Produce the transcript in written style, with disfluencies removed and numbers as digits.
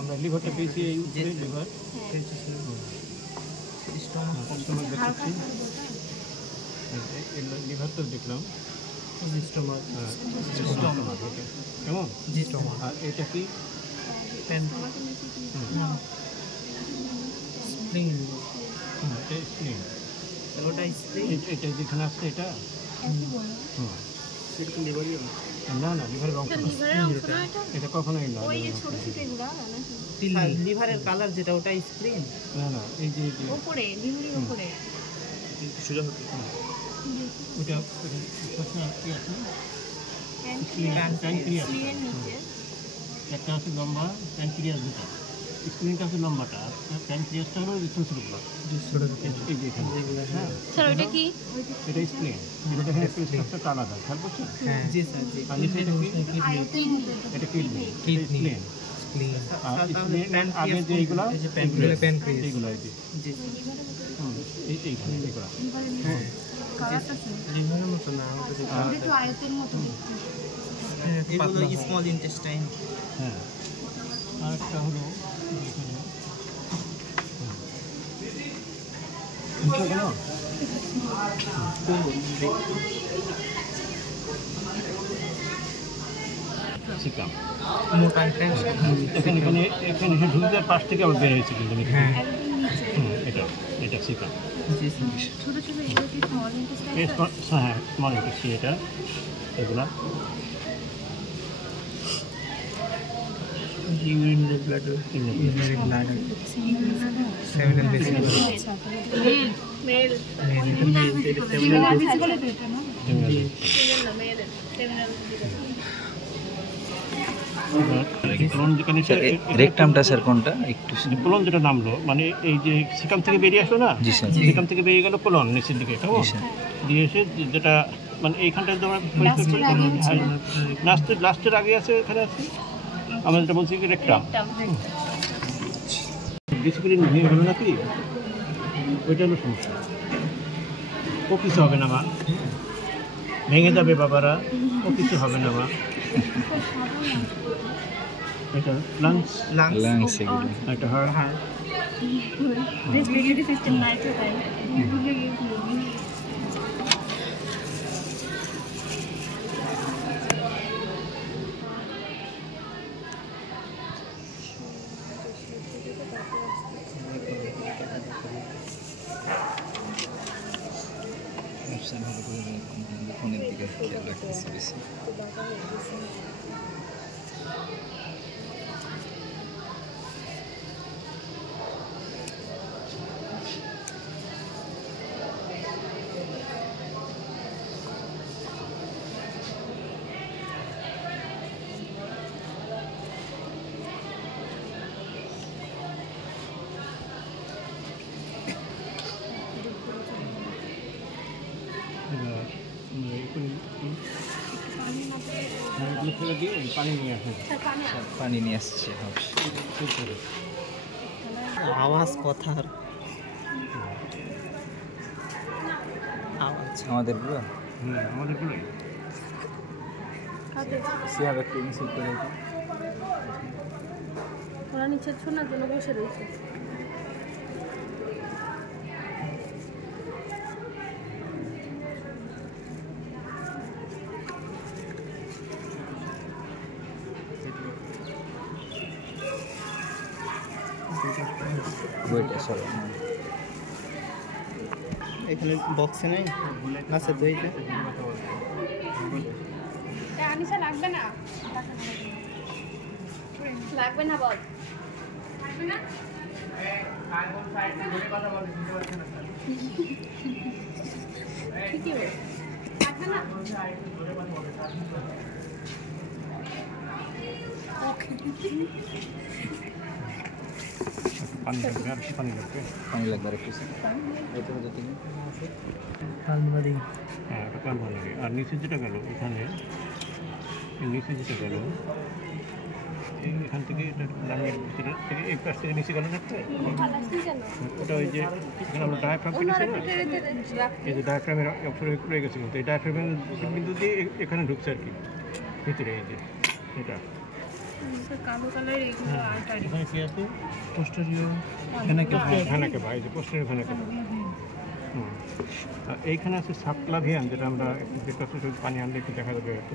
আমরা লিভারটা পেয়েছি, এই উপরে লিভার স্টোমাক দেখছি, লিভার তো দেখলাম, স্টোমাক কেমন, আর এটা কি এটা যেখানে আসছে এটা না না লিভারের অংশ না, এটা কখনোই না। লিভারের কালার যেটা ওটা স্প্লিন না না, এই যে উপরে লিভারের উপরে সোজা হতে ওটা কি আছে, প্যানক্রিয়াস একটা আছে লম্বা, প্যানক্রিয়াস দুটো, স্ক্রিনটা আছে লম্বাটা, আর প্যানক্রিয়াসটা হলো ছোটগুলো, এই যে এখানে। হ্যাঁ স্যার ওটা কি? এটা স্প্লিন, এটা দেখেন স্ট্রাকচারটা আলাদা, খেয়াল করছেন? জি স্যার জি। আর নিচে এটা কি, এটা কিডনি, স্প্লিন। আর স্প্লিন আগে যে এইগুলো প্যানক্রিয়াস, এইগুলো এই যে জি এইখানে এইগুলো, হ্যাঁ কালারটা লিভারের মতো না, একটু আয়তের মতো দেখতে। এগুলো স্মল ইন্টেস্টাইন। হ্যাঁ আর একটা হলো সিকাম মোটা এখানে এখানে এসে ঢুকে পাশ থেকে আবার বের হয়েছে কিন্তু হ্যাঁ এটা এটা সিকাম। জি স্যার। ছোট ছোট এগুলো কি স্মল ইন্টেস্টাইন? হ্যাঁ স্মল ইন্টেস্টাইন এটা, এগুলা ইউরিনারি ব্লাডার, ইউরিনারি ব্লাডার 7 এর বেশি মেল রেকটামটা স্যার কোনটা একটু কোলন যেটা নামলো, মানে এই যে সিকাম থেকে বেরিয়ে আসলো না, জি স্যার, সিকাম থেকে বেরিয়ে গেল কোলন নিচের দিকে, কেমন দিয়ে এসে যেটা মানে এইখানটায় তোমার লাস্টের আগে আছে, এখানে আছে আমরা যেটা বলছি কি রেকটাম, ডিসিপ্লিন ভেঙে গেল নাকি, ওইটা হলো সমস্যা। ও কিছু হবে না মা, ভেঙে যাবে বাবারা, ও কিছু হবে না মা। এটা লাংস, লাংস এগুলো, এটা হার্ট, রেসপিরেটরি সিস্টেম নাই তো তাই ভালো করে ফোনের দিকে খেয়াল রাখতেছি বেশি। পানি নিয়ে আসে, পানি নিয়ে আসছে আওয়াজ কথার আওয়াজ আমাদের গুলো আমাদের গুলোই সিয়াব একটু মিছিল করে ওরা নিচে শোনার জন্য বসে রয়েছে। বইটা সব এখানে বক্সে নাই আছে দইটা। আনিসা লাগবে না, লাগবে না বল, লাগবে না ঠিকই বল, লাগবে না ওকে। পানি লাগবে, আর পানি লাগবে, পানি লাগবে একটু আলমারি। হ্যাঁ এটা পানি লাগে। আর নিচে যেটা গেল এখানে, নিচে যেটা গেল এখান থেকে এটা লাইনের ভিতরে থেকে এই পাশ থেকে নিচে গেল দেখতে, ওটা ওই যে এখানে আমরা ডায়াফ্রাম পেয়েছি না, এই যে ডায়াফ্রামের অপশন রয়ে গেছে, কিন্তু এই ডায়াফ্রামের বিন্দু দিয়ে এখানে ঢুকছে আর কি ভিতরে, এই যে এটা কালো কালার এগুলো আলটারি এখানে কি আছে? পোস্টারিও ভ্যানাকে ভাই যে পোস্টারের ভ্যানাকে এইখানে আছে সাবক্লাভিয়ান, যেটা আমরা একটু দেখতে পাচ্ছি, পানি আনলে একটু দেখা যাবে হয়তো।